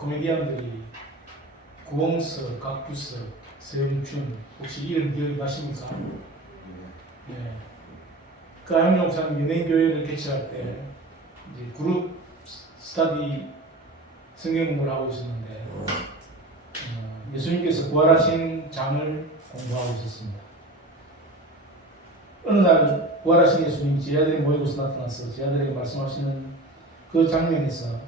코미디언들이 구봉석, 각부석, 서영춘 혹시 이름 기억이 나십니까? 네. 그 한민옥사님 연예인교회를 개최할 때 이제 그룹 스터디 성경 공부를 하고 있었는데 예수님께서 부활하신 장을 공부하고 있었습니다. 어느 날 부활하신 예수님이 제자들이 모이고서 나타나서 제자들에게 말씀하시는 그 장면에서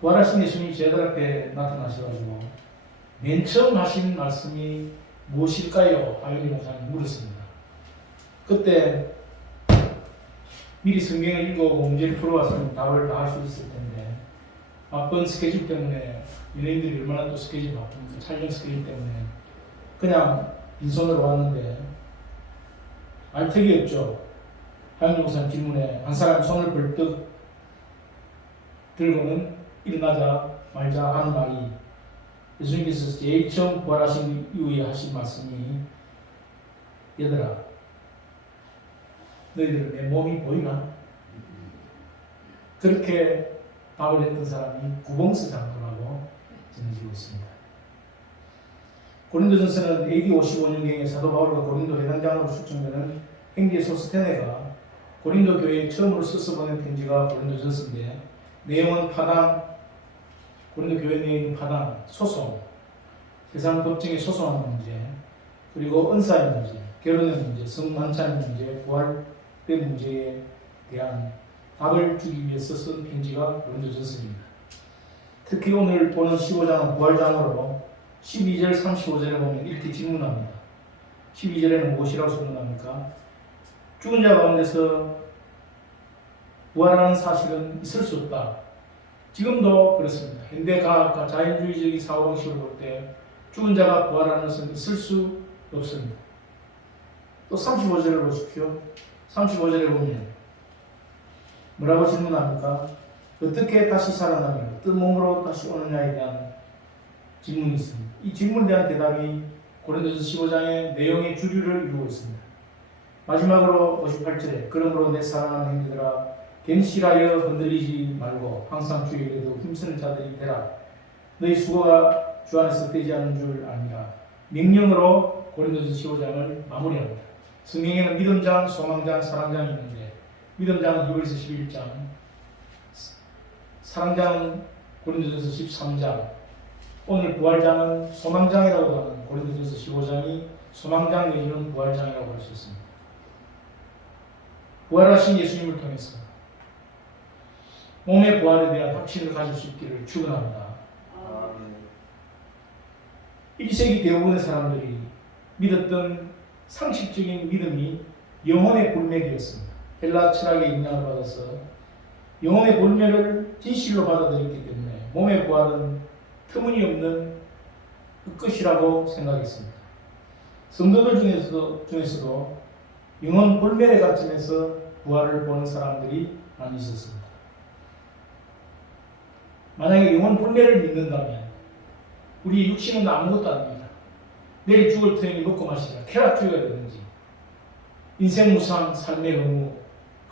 부활하신 예수님이 제자들 앞에 나타나셔가지고 맨 처음 하신 말씀이 무엇일까요? 하윤희 목사님 물었습니다. 그때 미리 성경을 읽어보고 문제를 풀어왔으면 답을 다 할 수 있을 텐데 바쁜 스케줄 때문에 연예인들이 얼마나 또 스케줄 바쁜가 촬영 스케줄 때문에 그냥 빈손으로 왔는데 알턱이 없죠. 하윤희 목사님 질문에 한 사람 손을 벌떡 들고는 일어나자 말자 하는 말이 예수님께서 제일 처음 부활하신 이후에 하신 말씀이 얘들아 너희들 내 몸이 보이나? 그렇게 답을 했던 사람이 구봉서 장로라고 전해지고 있습니다. 고린도전서는 AD 55년경에 사도 바울과 고린도 회당장으로 출정되는 행제 소스테네가 고린도 교회에 처음으로 써서 보낸 편지가 고린도전서인데 내용은 파당, 고린도 교회 내에 있는 파당, 소송, 세상 법정에 소송하는 문제, 그리고 은사의 문제, 결혼의 문제, 성만찬의 문제, 부활의 문제에 대한 답을 주기 위해서 쓴 편지가 고린도전서입니다. 특히 오늘 보는 15장은 부활장으로 12절, 35절에 보면 이렇게 질문합니다. 12절에는 무엇이라고 질문합니까? 죽은 자 가운데서 부활하는 사실은 있을 수 없다. 지금도 그렇습니다. 현대과학과 자연주의적인 사고방식으로 볼 때 죽은 자가 부활하는 것은 있을 수 없습니다. 또 35절을 보십시오. 35절에 보면 뭐라고 질문합니까? 어떻게 다시 살아나며 어떤 몸으로 다시 오느냐에 대한 질문이 있습니다. 이 질문에 대한 대답이 고린도전서 15장의 내용의 주류를 이루고 있습니다. 마지막으로 58절에 그러므로 내 사랑하는 형제들아 갱실하여 흔들리지 말고 항상 주의 일에도 힘쓰는 자들이 되라. 너희 수고가 주 안에서 되지 않는 줄 아니라 명령으로 고린도전서 15장을 마무리합니다. 성경에는 믿음장, 소망장, 사랑장이 있는데 믿음장은 히브리서 11장, 사랑장은 고린도전서 13장, 오늘 부활장은 소망장이라고 하는 고린도전서 15장이 소망장 내지는 부활장이라고 할 수 있습니다. 부활하신 예수님을 통해서 몸의 부활에 대한 확신을 가질 수 있기를 축원합니다. 1세기 대부분의 사람들이 믿었던 상식적인 믿음이 영혼의 불멸이었습니다. 헬라 철학의 영향을 받아서 영혼의 불멸을 진실로 받아들였기 때문에 몸의 부활은 터무니없는 그 끝이라고 생각했습니다. 성도들 중에서도 영혼 불멸의 관점에서 부활을 보는 사람들이 많이 있었습니다. 만약에 영혼 불멸을 믿는다면 우리 육신은 아무것도 아닙니다. 내일 죽을 터이니 먹고 마시라. 쾌락주의가 되든지 인생 무상, 삶의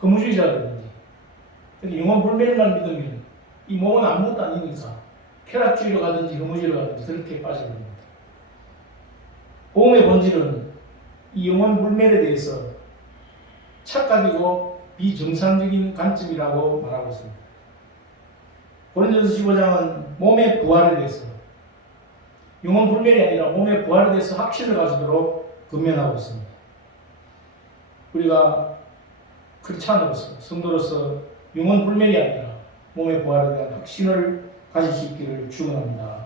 허무주의자가 되든지 영혼 불멸만 믿으면 이 몸은 아무것도 아니니까 쾌락주의로 가든지 허무주의로 가든지 그렇게 빠져버립니다. 복음의 본질은 이 영혼 불멸에 대해서 착각이고 비정상적인 관점이라고 말하고 있습니다. 고린도전서 15장은 몸의 부활에 대해서 영혼 불멸이 아니라 몸의 부활에 대해서 확신을 가지도록 권면하고 있습니다. 우리가 크리스찬으로서 성도로서 영혼 불멸이 아니라 몸의 부활에 대한 확신을 가질 수 있기를 축원합니다.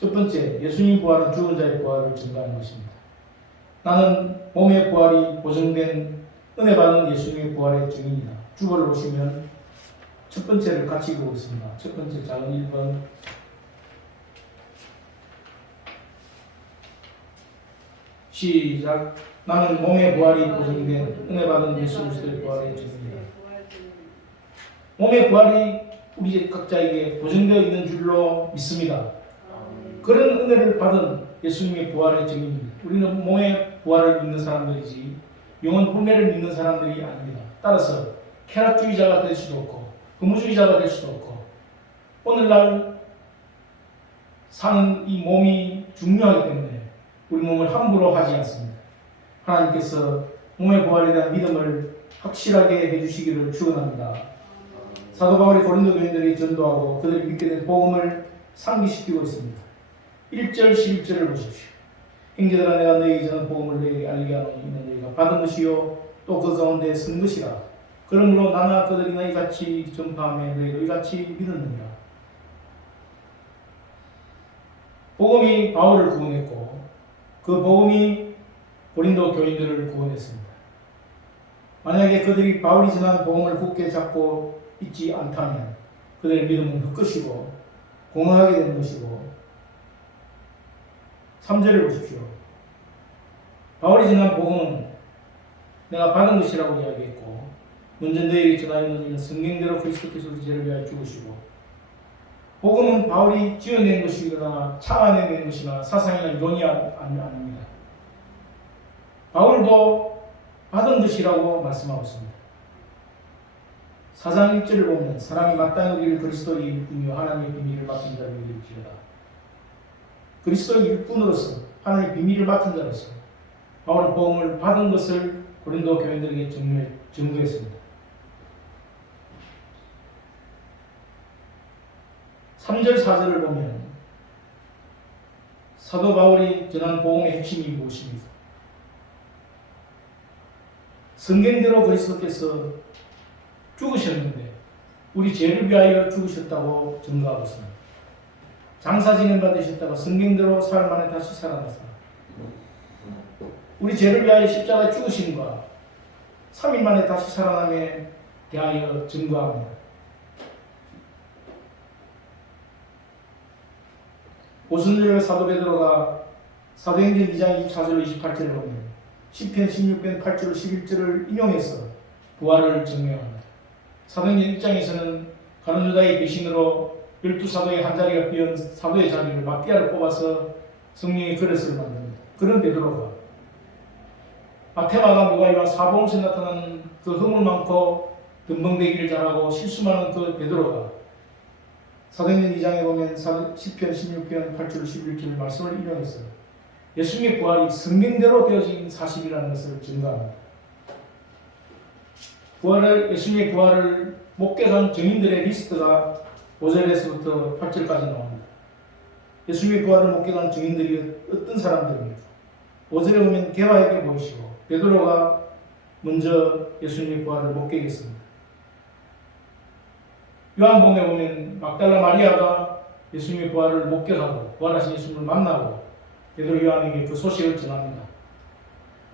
첫 번째, 예수님 부활은 죽은 자의 부활을 증거하는 것입니다. 나는 몸의 부활이 보증된 은혜 받은 예수님의 부활의 증인이다. 주보를 보시면 첫 번째를 같이 읽어보겠습니다. 첫 번째 작은 1번 시작. 나는 몸의 부활이 보증된 은혜 받은 예수 그리스도의 부활의 증인이다. 몸의 부활이 우리 각자에게 보증되어 있는 줄로 믿습니다. 그런 은혜를 받은 예수님의 부활의 증인입니다. 우리는 몸의 부활을 믿는 사람들이지 영혼 불멸을 믿는 사람들이 아닙니다. 따라서 쾌락주의자가 될 수도 없고 허무주의자가 될 수도 없고 오늘날 사는 이 몸이 중요하기 때문에 우리 몸을 함부로 하지 않습니다. 하나님께서 몸의 부활에 대한 믿음을 확실하게 해주시기를 축원합니다. 사도 바울이 고린도 교인들에게 전도하고 그들이 믿게 된 복음을 상기시키고 있습니다. 1절 11절을 보십시오. 형제들아 내가 너희에게 전한 복음을 너희에게 알게 하노니 이는 너희가 받은 것이요 또 그 가운데 쓴 것이라. 그러므로 나나 그들이나 이같이 전파하며 너희도 이같이 믿었느니라. 복음이 바울을 구원했고 그 복음이 고린도 교인들을 구원했습니다. 만약에 그들이 바울이 전한 복음을 굳게 잡고 있지 않다면 그들의 믿음은 헛것이고 공허하게 되는 것이고 3절을 보십시오. 바울이 전한 복음은 내가 받은 것이라고 이야기했고 먼저 너희에게 전하였는 이는 성경대로 그리스도께서 죄를 위하여 죽으시고 복음은 바울이 지어낸 것이거나 창안해낸 것이나 사상이나 이론이 아닙니다. 바울도 받은 것이라고 말씀하고 있습니다. 4장 1절을 보면 사람이 마땅히 우리를 그리스도의 일꾼이요 하나님의 비밀을 맡은 자를 이르지어다. 그리스도의 일꾼으로서 하나님의 비밀을 맡은 자로서 바울은 복음을 받은 것을 고린도 교인들에게 증거했습니다. 3절 4절을 보면 사도 바울이 전한 복음의 핵심이 무엇입니까? 성경대로 그리스도께서 죽으셨는데 우리 죄를 위하여 죽으셨다고 증거하고 있습니다. 장사 지낸 바 되셨다가 성경대로 사흘 만에 다시 살아났습니다. 우리 죄를 위하여 십자가에 죽으심과 3일 만에 다시 살아남에 대하여 증거합니다. 오순절 사도 베드로가 사도행전 2장 24절 28절을 보면 시편 16편 8절 11절을 인용해서 부활을 증명합니다. 사도행전 1장에서는 가룟 유다의 배신으로 12사도의 한 자리가 비어 사도의 자리를 마띠아를 뽑아서 성령의 그릇을 만듭니다. 그런 베드로가 마태마가 누가 요한 사복음서에 나타나는 그 허물 많고 덤벙대기를 잘하고 실수 많은 그 베드로가 사도행전 2장에 보면 시편 16편 8절 11절 말씀을 인용해서 예수님의 부활이 성경대로 되어진 사실이라는 것을 증거합니다. 예수님의 부활을 목격한 증인들의 리스트가 5절에서부터 8절까지 나옵니다. 예수님의 부활을 목격한 증인들이 어떤 사람들입니까? 5절에 보면 게바에게 보이시고 베드로가 먼저 예수님의 부활을 목격했습니다. 요한복음에 보면 막달라 마리아가 예수님의 부활을 목격하고 부활하신 예수님을 만나고 베드로 요한에게 그 소식을 전합니다.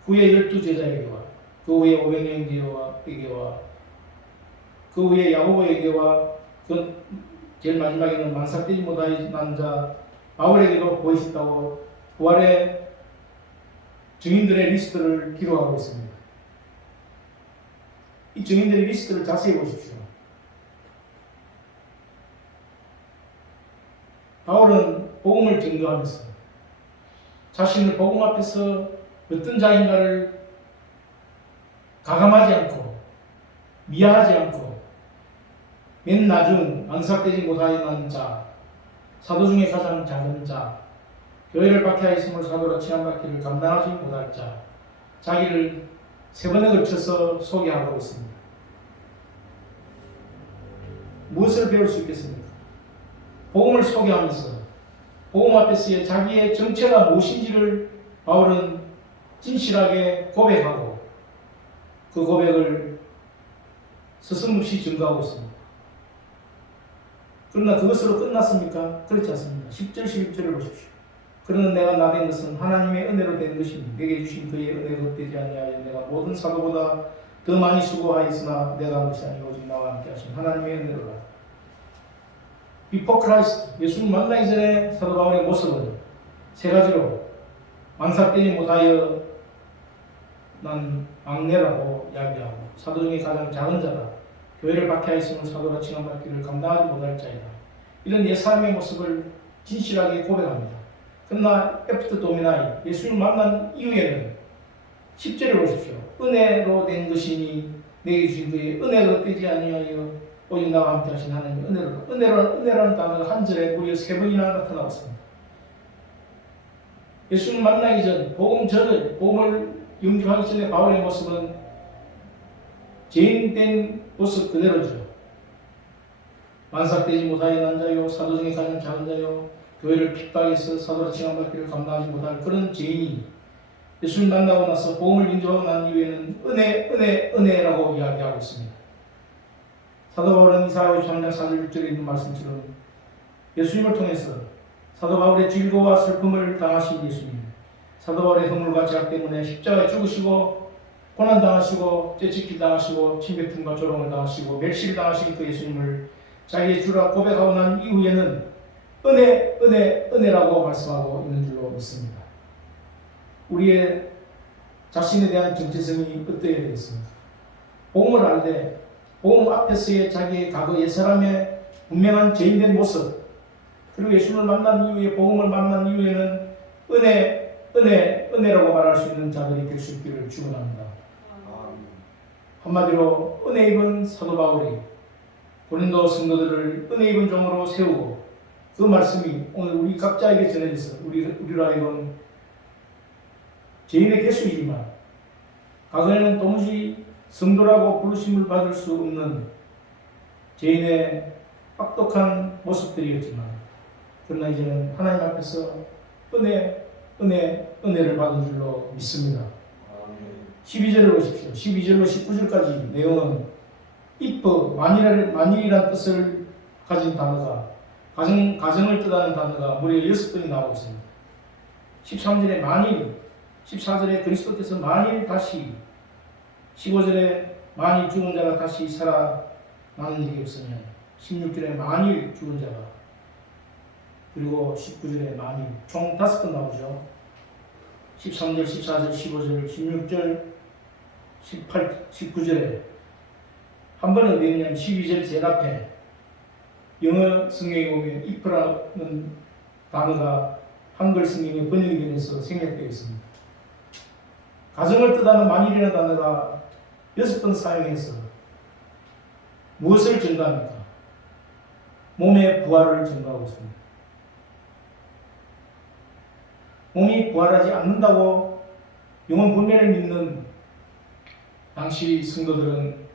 후에 12제자에게와 그 후에 500명에게와 그 후에 야고보에게와 그 제일 마지막에는 만삭되지 못한 자 바울에게도 보이셨다고 부활의 증인들의 리스트를 기록하고 있습니다. 이 증인들의 리스트를 자세히 보십시오. 바울은 복음을 증거하면서 자신을 복음 앞에서 어떤 자인가를 가감하지 않고 미화하지 않고 맨 나중 안삭되지 못하는 자, 사도 중에 가장 작은 자, 교회를 박해하였음을 사도로 칭함받기를 감당하지 못할 자, 자기를 3번에 걸쳐서 소개하고 있습니다. 무엇을 배울 수 있겠습니까? 복음을 소개하면서 복음 앞에서의 자기의 정체가 무엇인지를 바울은 진실하게 고백하고 그 고백을 서슴없이 증거하고 있습니다. 그러나 그것으로 끝났습니까? 그렇지 않습니다. 10절 11절을 보십시오. 그러나 내가 나된 것은 하나님의 은혜로 된 것이니 내게 주신 그의 은혜가 헛되지 아니하여 내가 모든 사도보다 더 많이 수고하였으나 내가 한 것이 아니고 오직 나와 함께 하신 하나님의 은혜로라. Before Christ, 예수님 만나기 전에 사도 바울의 모습은 3가지로 만삭되지 못하여 난 막내라고 이야기하고 사도 중에 가장 작은 자다. 교회를 박해하였음을 사도라 칭함받기를 감당하지 못할 자이다. 이런 옛사람의 모습을 진실하게 고백합니다. 그러나 애프터 도미나이, 예수를 만난 이후에는 10절을 보십시오. 은혜로 된 것이니 내게 주신 그의 은혜가 헛되지 아니하여 오직 나와 함께 하신 하나님의 은혜라는 단어가 한 절에 무려 3번이나 나타나고 있습니다. 예수님 만나기 전, 복음을 영접하기 전에 바울의 모습은 죄인된 모습 그대로죠. 만삭되지 못하여 난 자요, 사도 중에 가장 작은 자요, 교회를 핍박해서 사도로 칭함받기를 감당하지 못할 그런 죄인이 예수님 만나고 나서 복음을 인정하고 난 이후에는 은혜라고 이야기하고 있습니다. 사도 바울은 이사야 53장 4절 6절에 있는 말씀처럼 예수님을 통해서 사도 바울의 질고와 슬픔을 당하신 예수님, 사도 바울의 허물과 죄악 때문에 십자가에 죽으시고 고난당하시고 떼찍기 당하시고 침뱉음과 조롱을 당하시고 멸시를 당하신 그 예수님을 자기의 주라 고백하고 난 이후에는 은혜라고 말씀하고 있는 줄로 믿습니다. 우리의 자신에 대한 정체성이 어떠해야 되겠습니까? 복음을 알되 복음 앞에서의 자기의 과거 옛사람의 분명한 죄인된 모습, 그리고 예수님을 만난 이후에 복음을 만난 이후에는 은혜라고 말할 수 있는 자들이 될 수 있기를 축원합니다. 한마디로 은혜 입은 사도 바울이 고린도 성도들을 은혜 입은 종으로 세우고 그 말씀이 오늘 우리 각자에게 전해져서 우리로 하여금 죄인의 개수이지만 과거에는 도무지 성도라고 부르심을 받을 수 없는 죄인의 악독한 모습들이었지만 그러나 이제는 하나님 앞에서 은혜를 받은 줄로 믿습니다. 12절을 보십시오. 12절로 19절까지 내용은 if, 만일이란 뜻을 가진 단어가 가정을 뜻하는 단어가 무려 6번이 나오고 있습니다. 13절에 만일, 14절에 그리스도께서 만일 다시, 15절에 만일 죽은 자가 다시 살아나는 일이 없으면, 16절에 만일 죽은 자가, 그리고 19절에 만일, 총 5번 나오죠. 13절, 14절, 15절, 16절, 19절에 한 번은 어디 있냐면 12절 제일 앞에 영어 성경에 보면 if라는 단어가 한글 성경에 번역이 되면서 생략되어 있습니다. 가정을 뜻하는 만일이라는 단어가 6번 사용해서 무엇을 증가합니까? 몸의 부활을 증가하고 있습니다. 몸이 부활하지 않는다고 영혼 분멸을 믿는 당시 성도들은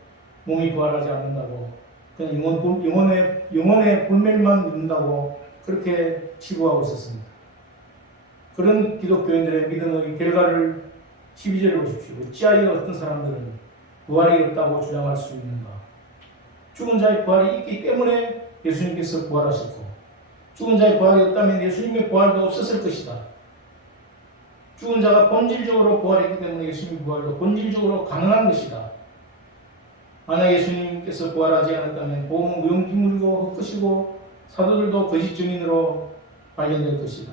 몸이 부활하지 않는다고 그냥 영혼의 분멸만 믿는다고 그렇게 치부하고 있었습니다. 그런 기독교인들의 믿음의 결과를 12절에 보십시오. 어찌하여 어떤 사람들은 부활이 없다고 주장할 수 있는가? 죽은 자의 부활이 있기 때문에 예수님께서 부활하셨고 죽은 자의 부활이 없다면 예수님의 부활도 없었을 것이다. 죽은 자가 본질적으로 부활했기 때문에 예수님의 부활도 본질적으로 가능한 것이다. 만약 예수님께서 부활하지 않았다면 복음은 무용지물이고 헛것이고 사도들도 거짓 증인으로 발견될 것이다.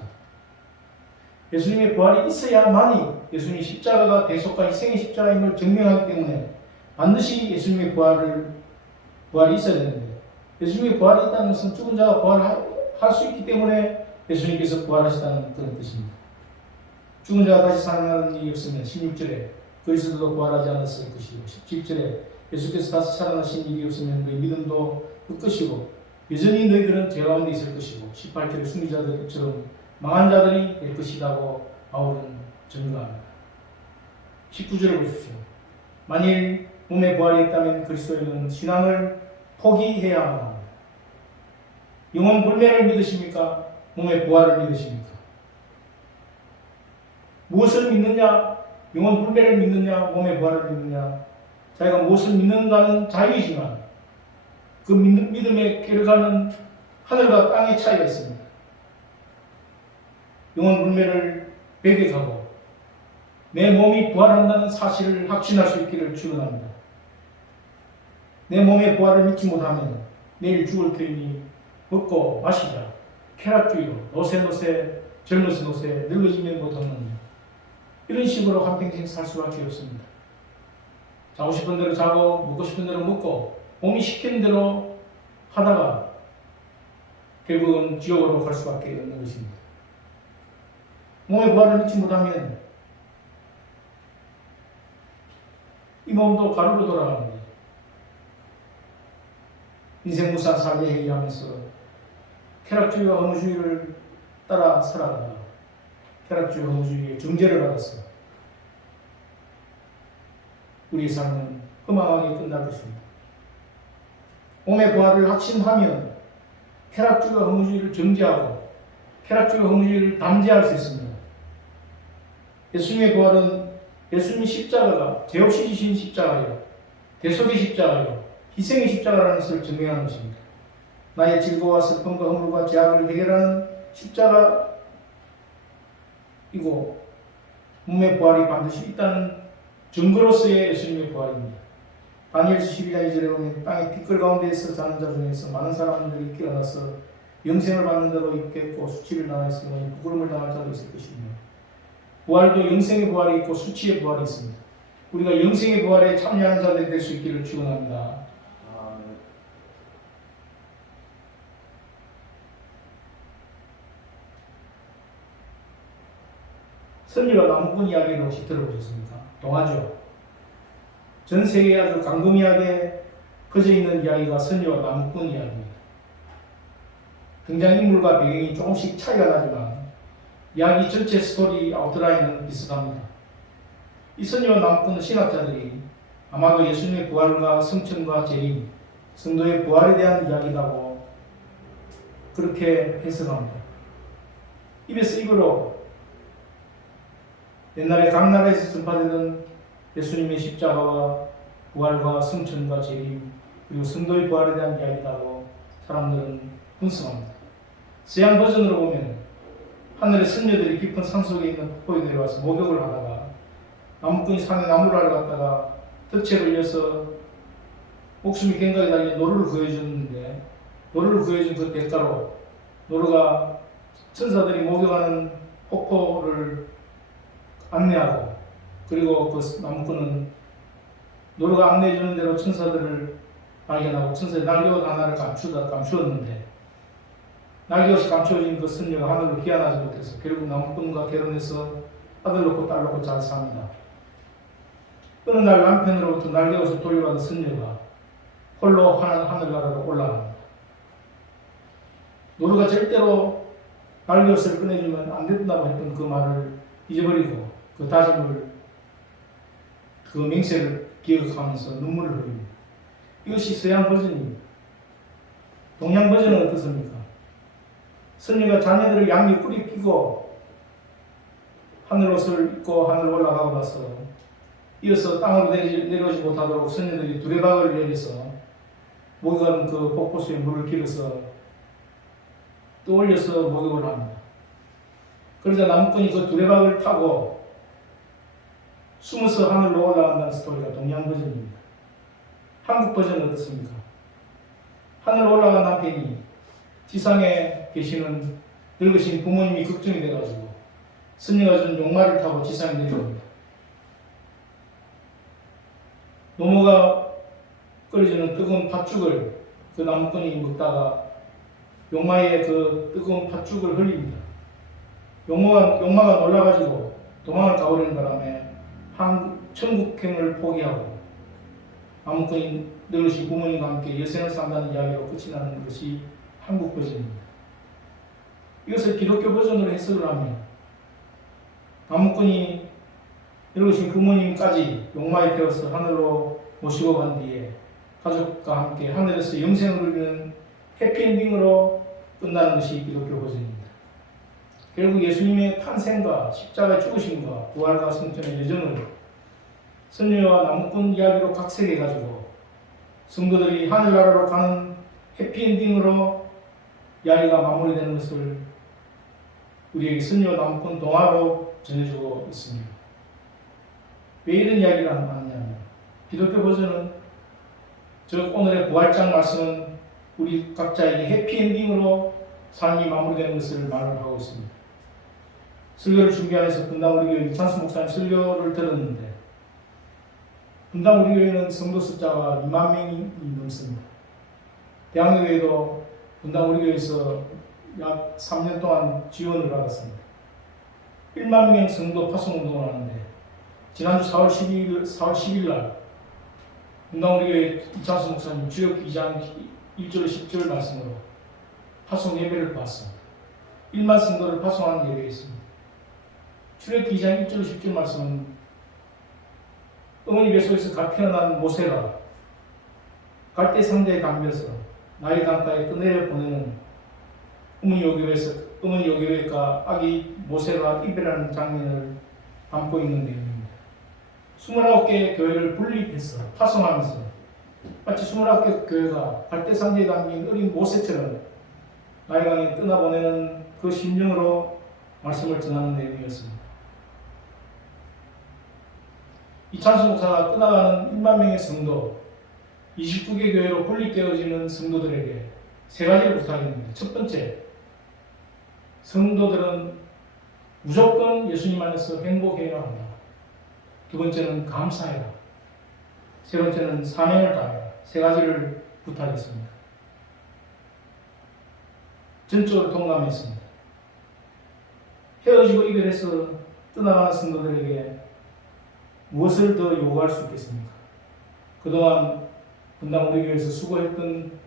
예수님의 부활이 있어야만이 예수님의 십자가가 대속과 희생의 십자가인 걸 증명하기 때문에 반드시 예수님의 부활이 있어야 되는데 예수님의 부활이 있다는 것은 죽은 자가 부활할 수 있기 때문에 예수님께서 부활하시다는 그런 뜻입니다. 죽은 자가 다시 살아나는 일이 없으면 16절에 그리스도도 부활하지 않았을 것이고 17절에 예수께서 다시 살아나신 일이 없으면 너희 믿음도 헛것이고 여전히 너희들은 죄 가운데 있을 것이고 18절에 순리자들처럼 망한 자들이 될 것이라고 바울은 증거합니다. 19절을 보십시오. 만일 몸에 부활이 있다면 그리스도인은 신앙을 포기해야만 합니다. 영혼 불멸을 믿으십니까? 몸의 부활을 믿으십니까? 무엇을 믿느냐? 영혼 불멸을 믿느냐? 몸의 부활을 믿느냐? 자기가 무엇을 믿는가는 자유이지만 그 믿음의 결과는 하늘과 땅의 차이가 있습니다. 영혼 불멸을 배격하고 내 몸이 부활한다는 사실을 확신할 수 있기를 축원합니다. 내 몸의 부활을 믿지 못하면 내일 죽을 터이니 먹고 마시자. 쾌락주의로 노세 젊어서 노세 늙어지면 못하는 이런 식으로 한평생 살 수밖에 없습니다. 자고 싶은 대로 자고 먹고 싶은 대로 먹고 몸이 시키는 대로 하다가 결국은 지옥으로 갈 수밖에 없는 것입니다. 몸의 부활을 믿지 못하면 이 몸도 가루로 돌아가는 거예요. 인생 무상 살게 회의하면서 쾌락주의와 허무주의를 따라 살아가다가 쾌락주의와 허무주의의 정죄를 받았어. 우리의 삶은 허망하게 끝날 것입니다. 몸의 부활을 확신하면 쾌락주의와 허무주의를 정죄하고 쾌락주의와 허무주의를 담죄할 수 있습니다. 예수님의 부활은 예수님의 십자가가 죄 없이 지신 십자가요, 대속의 십자가요, 희생의 십자가라는 것을 증명하는 것입니다. 나의 질고와 슬픔과 허물과 죄악을 해결하는 십자가이고 몸의 부활이 반드시 있다는 증거로서의 예수님의 부활입니다. 다니엘서 12장 2절에 보면 땅의 티끌 가운데에서 자는 자 중에서 많은 사람들이 깨어나서 영생을 받는 자도 있겠고 수치를 당할 수 있으니 부끄러움을 당할 자도 있을 것이며, 부활도 영생의 부활이 있고 수치의 부활이 있습니다. 우리가 영생의 부활에 참여하는 자들이 될 수 있기를 축원합니다. 선지와 나무꾼 이야기를 혹시 들어보셨습니까? 동화죠. 전 세계에 아주 광범위하게 퍼져있는 이야기가 선지와 나무꾼 이야기입니다. 등장인물과 배경이 조금씩 차이가 나지만 이야기 전체 스토리 아웃라인은 비슷합니다. 이 선지와 나무꾼은 신학자들이 아마도 예수님의 부활과 성천과 재림, 성도의 부활에 대한 이야기라고 그렇게 해석합니다. 입에서 입으로 옛날에 각 나라에서 전파되던 예수님의 십자가와 부활과 성천과 재림, 그리고 성도의 부활에 대한 이야기라고 사람들은 분석합니다. 서양 버전으로 보면 하늘의 선녀들이 깊은 산속에 있는 폭포에 내려와서 목욕을 하다가 나무꾼이 산에 나무를 하러 갔다가 덫에 걸려서 목숨이 갱각에 달린 노루를 구해줬는데, 노루를 구해준 그 대가로 노루가 천사들이 목욕하는 폭포를 안내하고, 그리고 그 나무꾼은 노루가 안내해주는 대로 천사들을 발견하고 천사의 날개옷 하나를 감추었는데, 날개옷이 감추어진 그 선녀가 하늘로 귀환하지 못해서 결국 나무꾼과 결혼해서 아들 놓고 딸 놓고 잘 삽니다. 어느 날 남편으로부터 날개옷을 돌려받은 선녀가 홀로 하늘나라로 올라갑니다. 노루가 절대로 날개옷을 꺼내주면 안 된다고 했던 그 말을 잊어버리고 그 다짐을, 그 맹세를 기억하면서 눈물을 흘립니다. 이것이 서양 버전입니다. 동양 버전은 어떻습니까? 선녀가 자녀들을 양육 뿌리 끼고 하늘옷을 입고 하늘로 올라가고 나서 이어서 땅으로 내려오지 못하도록 선녀들이 두레박을 내려서 목욕하는 그 폭포수에 물을 길어서 떠올려서 목욕을 합니다. 그러자 나무꾼이 그 두레박을 타고 숨어서 하늘로 올라간다는 스토리가 동양 버전입니다. 한국 버전은 어떻습니까? 하늘로 올라간 남편이 지상에 계시는 늙으신 부모님이 걱정이 돼가지고 선녀가 준 용마를 타고 지상에 내려옵니다. 노모가 끓여주는 뜨거운 팥죽을 그 나무꾼이 먹다가 용마에 그 뜨거운 팥죽을 흘립니다. 용마가 놀라가지고 도망을 가버리는 바람에 천국행을 포기하고 나무꾼이 늙으신 부모님과 함께 여생을 산다는 이야기로 끝이 나는 것이 한국 버전입니다. 이것을 기독교 버전으로 해석을 하면 나무꾼이 늙으신 부모님까지 용마에 태워서 하늘로 모시고 간 뒤에 가족과 함께 하늘에서 영생을 누리는 해피엔딩으로 끝나는 것이 기독교 버전입니다. 결국 예수님의 탄생과 십자가의 죽으심과 부활과 성천의 여정을 선녀와 나무꾼 이야기로 각색해가지고 성도들이 하늘나라로 가는 해피엔딩으로 이야기가 마무리되는 것을 우리에게 선녀와 나무꾼 동화로 전해주고 있습니다. 왜 이런 이야기를 하느냐면 기독교 버전은 즉 오늘의 부활장 말씀은 우리 각자에게 해피엔딩으로 삶이 마무리되는 것을 말을 하고 있습니다. 설교를 준비하면서 분당 우리 교회 이찬수 목사님 설교를 들었는데 분당 우리 교회는 성도 숫자가 2만 명이 넘습니다. 대학교회도 분당 우리 교회에서 약 3년 동안 지원을 받았습니다. 1만 명 성도 파송운동을 하는데 지난주 4월 10일 날 분당 우리 교회 이찬수 목사님 주역 2장 1절 10절 말씀으로 파송 예배를 보았습니다. 1만 성도를 파송하는 예배가 있습니다. 출애굽기 2장 1절 10절 말씀은 어머니 뱃속에서 갓 태어난 모세가 갈대 상자에 담겨서 나일 강가에 떠내려 보내는 어머니 요괴가 아기 모세가 이별하는 장면을 담고 있는 내용입니다. 29개의 교회를 분립해서 파송하면서 마치 29개 교회가 갈대 상자에 담긴 어린 모세처럼 나일강에 떠나보내는 그 심정으로 말씀을 전하는 내용이었습니다. 이찬수 목사가 떠나가는 1만 명의 성도, 29개 교회로 분립되어지는 성도들에게 세 가지를 부탁했는데, 첫 번째, 성도들은 무조건 예수님 안에서 행복해야 한다. 두 번째는 감사해라. 세 번째는 사명을 다해라. 세 가지를 부탁했습니다. 전적으로 동감했습니다. 헤어지고 이별해서 떠나가는 성도들에게 무엇을 더 요구할 수 있겠습니까? 그동안 분당 우리 교회에서 수고했던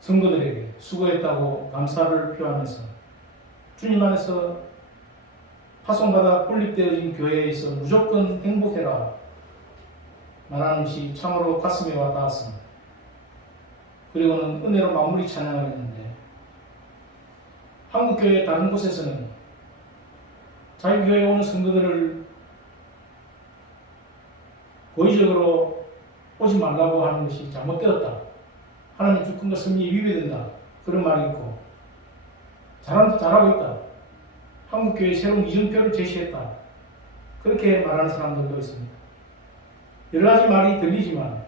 성도들에게 수고했다고 감사를 표하면서 주님 안에서 파송받아 분립되어진 교회에서 무조건 행복해라 말하는 것이 참으로 가슴에 와 닿았습니다. 그리고는 은혜로 마무리 찬양을 했는데, 한국교회 다른 곳에서는 자기 교회에 오는 성도들을 고의적으로 오지 말라고 하는 것이 잘못되었다. 하나님 주권과 섭리에 위배된다. 그런 말이 있고, 잘하고 있다. 한국교회에 새로운 이정표를 제시했다. 그렇게 말하는 사람들도 있습니다. 여러 가지 말이 들리지만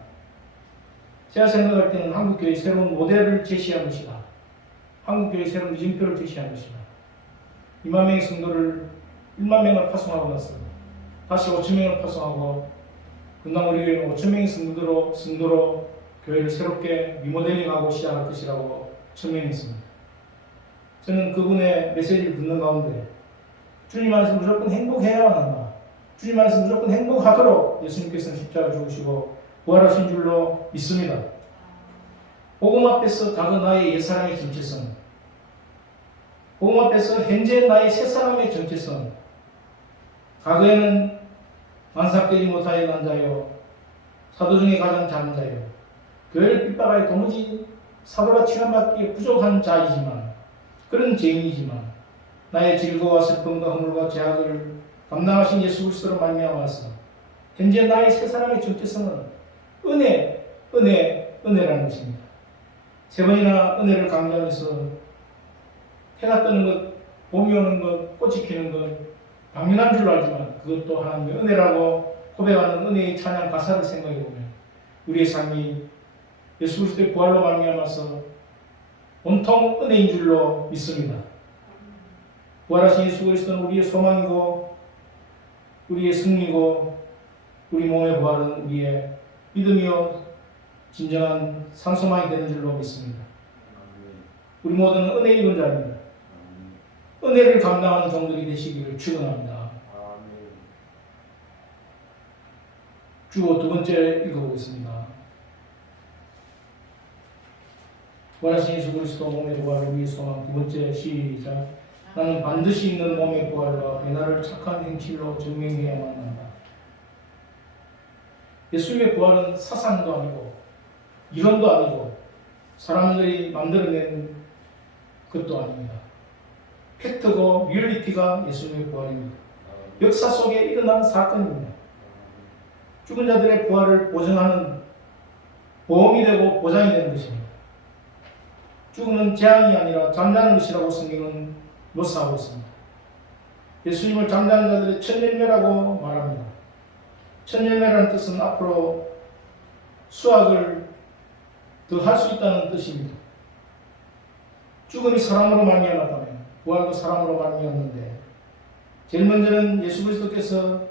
제가 생각할 때는 한국교회의 새로운 모델을 제시한 것이다. 한국교회의 새로운 이정표를 제시한 것이다. 2만 명의 성도를 1만 명을 파송하고 나서 다시 5천 명을 파송하고 분당 우리 교회는 5천 명의 성도로 교회를 새롭게 리모델링하고 시작할 것이라고 천명했습니다. 저는 그분의 메시지를 듣는 가운데 주님 안에서 무조건 행복해야만 한다. 주님 안에서 무조건 행복하도록 예수님께서는 십자가 죽으시고 부활하신 줄로 믿습니다. 복음 앞에서 과거 나의 옛사람의 정체성, 복음 앞에서 현재 나의 새사람의 정체성, 과거에는 만삭되지 못하여 난 자요, 사도 중에 가장 작은 자요, 교회를 핍박하여 도무지 사도라 칭함받기에 부족한 자이지만, 그런 죄인이지만 나의 질고와 슬픔과 허물과 죄악을 감당하신 예수 그리스도로 말미암아서 현재 나의 새사람의 정체성은 은혜라는 것입니다. 세 번이나 은혜를 강조하면서 해가 뜨는 것, 봄이 오는 것, 꽃이 피는 것 당연한 줄 알지만 그것도 하나님의 은혜라고 고백하는 은혜의 찬양 가사를 생각해 보면 우리의 삶이 예수 그리스도의 부활로 말미암아서 온통 은혜인 줄로 믿습니다. 부활하신 예수 그리스도는 우리의 소망이고 우리의 승리고 우리 몸의 부활은 우리의 믿음이요 진정한 상소망이 되는 줄로 믿습니다. 우리 모두는 은혜 입은 자입니다. 은혜를 감당하는 종들이 되시기를 축원합니다. 주어 두 번째 읽어보겠습니다. 부활하신 예수 그리스도 몸의 부활을 위해 소망. 두 번째 시작. 나는 반드시 있는 몸의 부활과 배나를 착한 행실로 증명해야만 한다. 예수님의 부활은 사상도 아니고 이론도 아니고 사람들이 만들어낸 것도 아닙니다. 팩트고 리얼리티가 예수님의 부활입니다. 역사 속에 일어난 사건입니다. 죽은 자들의 부활을 보증하는 보험이 되고 보장이 되는 것입니다. 죽음은 재앙이 아니라 잠자는 것이라고 성경은 묘사하고 있습니다. 예수님을 잠자는 자들의 첫 열매라고 말합니다. 첫 열매라는 뜻은 앞으로 수확을 더 할 수 있다는 뜻입니다. 죽음이 사람으로 말미암았다면 부활도 사람으로 말미암는데 제일 먼저는 예수 그리스도께서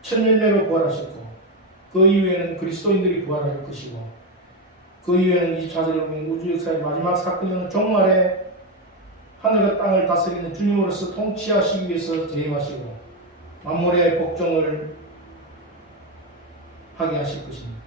첫 열매로 부활하셨고 그 이후에는 그리스도인들이 부활할 것이고 그 이후에는 24절에 보면 우주 역사의 마지막 사건이는 종말에 하늘과 땅을 다스리는 주님으로서 통치하시기 위해서 재림하시고 만물의 복종을 하게 하실 것입니다.